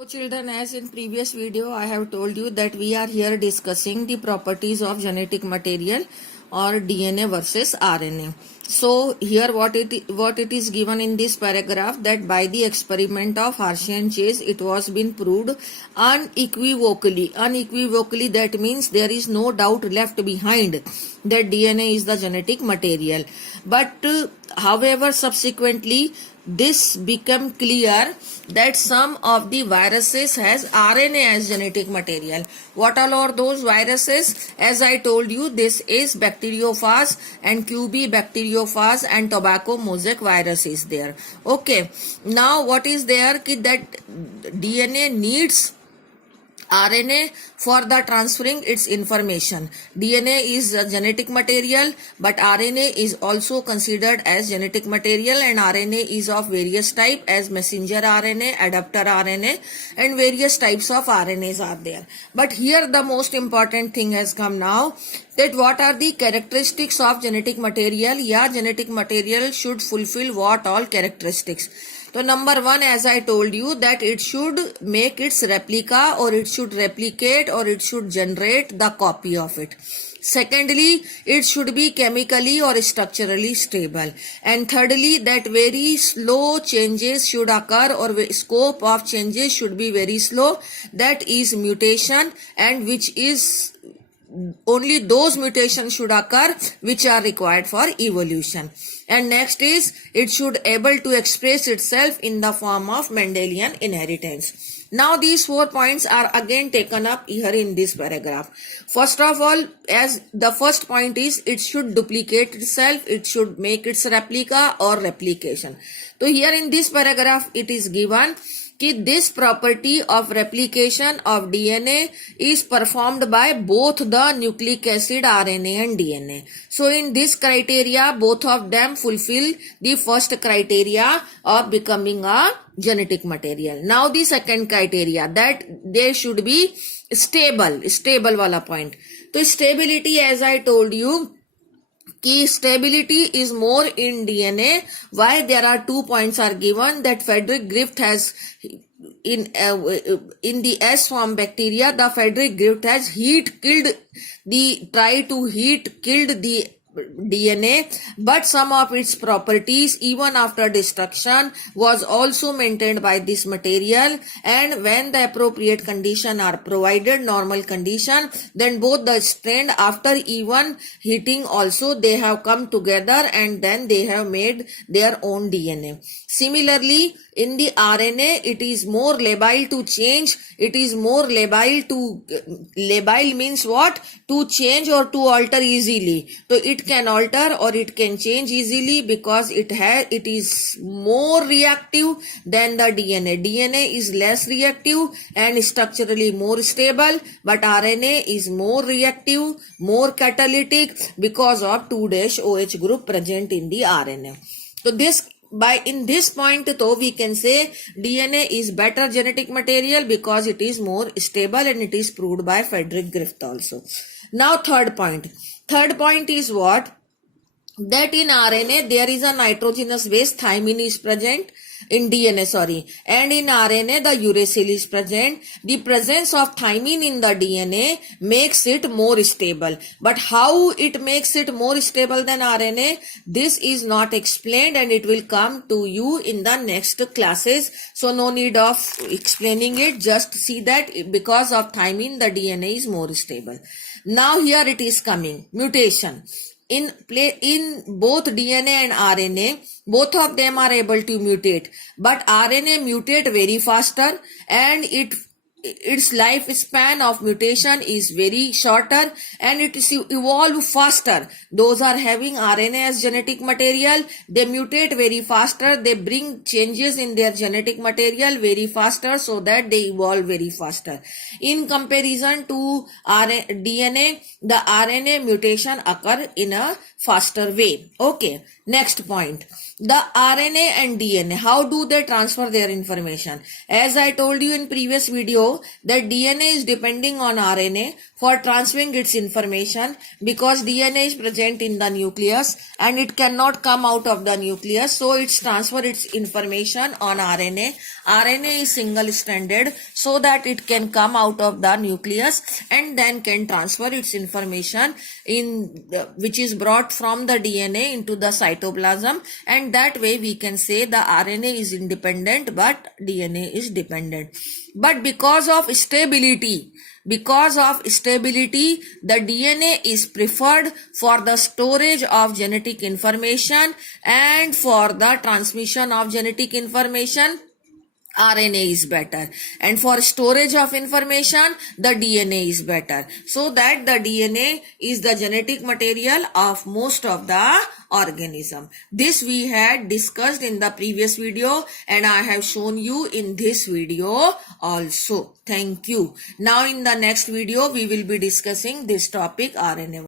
So children, as in previous video I have told you that we are here discussing the properties of genetic material or DNA versus RNA. So here what it is given in this paragraph, that by the experiment of Hershey and Chase it was been proved unequivocally. Unequivocally, that means there is no doubt left behind that DNA is the genetic material. But however, subsequently this became clear that some of the viruses has RNA as genetic material. What all are those viruses? As I told you, this is bacteriophage and QB bacteriophage and tobacco mosaic virus is there. Okay, now what is there that DNA needs RNA for the transferring its information. DNA is a genetic material, but RNA is also considered as genetic material, and RNA is of various type as messenger RNA, adapter RNA, and various types of RNAs are there. But here the most important thing has come now, that what are the characteristics of genetic material? Yeah, genetic material should fulfill what all characteristics? So number one, as I told you, that it should make its replica, or it should replicate, or it should generate the copy of it. Secondly, it should be chemically or structurally stable. And thirdly, that very slow changes should occur, or scope of changes should be very slow. That is mutation, and which is only those mutations should occur which are required for evolution. And next is, it should able to express itself in the form of Mendelian inheritance. Now these 4 points are again taken up here in this paragraph. First of all, as the first point is, it should duplicate itself, it should make its replica or replication. So here in this paragraph it is given that this property of replication of DNA is performed by both the nucleic acid RNA and DNA. So in this criteria, both of them fulfill the first criteria of becoming a genetic material. Now the second criteria, that they should be stable wala point. So stability, as I told you, key stability is more in DNA. Why? There are 2 points are given, that Frederick Griffith has in the S form bacteria, the Frederick Griffith has killed the DNA, but some of its properties even after destruction was also maintained by this material. And when the appropriate condition are provided, normal condition, then both the strand after even heating also they have come together, and then they have made their own DNA. Similarly, in the RNA, it is more labile to change. It is more labile means what? To change or to alter easily. So it can alter or it can change easily because it is more reactive than the DNA. DNA is less reactive and structurally more stable, but RNA is more reactive, more catalytic because of 2' group present in the RNA. So in this point though, we can say DNA is better genetic material because it is more stable, and it is proved by Frederick Griffith also. Now third point is what? That in RNA there is a nitrogenous base, thymine is present. In DNA, and in RNA the uracil is present. The presence of thymine in the DNA makes it more stable. But how it makes it more stable than RNA, this is not explained, and it will come to you in the next classes. So no need of explaining it. Just see that because of thymine the DNA is more stable. Now here it is coming, mutation. In both DNA and RNA, both of them are able to mutate, but RNA mutate very faster, and its lifespan of mutation is very shorter, and it is evolve faster. Those are having RNA as genetic material, they mutate very faster, they bring changes in their genetic material very faster, so that they evolve very faster. In comparison to DNA, the RNA mutation occur in a faster way. Okay, next point. The RNA and DNA, how do they transfer their information? As I told you in previous video, that DNA is depending on RNA for transferring its information, because DNA is present in the nucleus and it cannot come out of the nucleus, so it's transfer its information on RNA. RNA is single stranded so that it can come out of the nucleus and then can transfer its information which is brought from the DNA into the cytoplasm, and that way we can say the RNA is independent but DNA is dependent. But because of stability, the DNA is preferred for the storage of genetic information, and for the transmission of genetic information, RNA is better, and for storage of information, the DNA is better. So that the DNA is the genetic material of most of the organism. This we had discussed in the previous video, and I have shown you in this video also. Thank you. Now in the next video, we will be discussing this topic, RNA.